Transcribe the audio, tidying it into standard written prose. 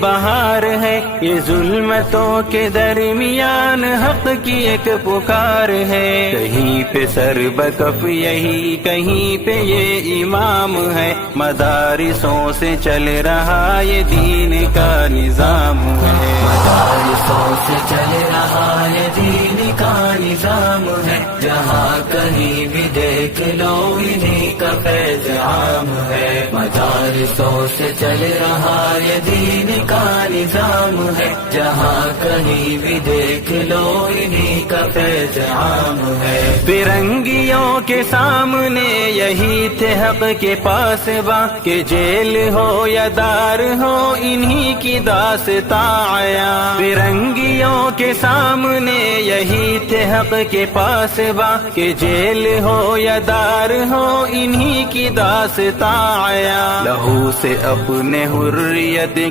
بہار ہے یہ ظلمتوں کے درمیان حق کی ایک پکار ہے، کہیں پہ سر بکف یہی کہیں پہ یہ امام ہے، مدارسوں سے چل رہا یہ دین کا نظام ہے، مدارسوں سے چل رہا یہ دین کا نظام ہے، جہاں کہیں بھی دیکھ لو انہیں کا فیض عام ہے، مدارسوں سے چل رہا یہ دین کا نظام ہے، جہاں کہیں بھی دیکھ لو انہیں کا فیض عام ہے۔ فرنگیوں کے سامنے یہی تھے حق کے پاس باں، کہ جیل ہو یا دار ہو انہی کی داستاں آیا، فرنگیوں کے سامنے یہی تھے حق کے پاس باں، کہ جیل ہو یا دار ہو انہی کی داستاں آیا، لہو سے اپنے حریت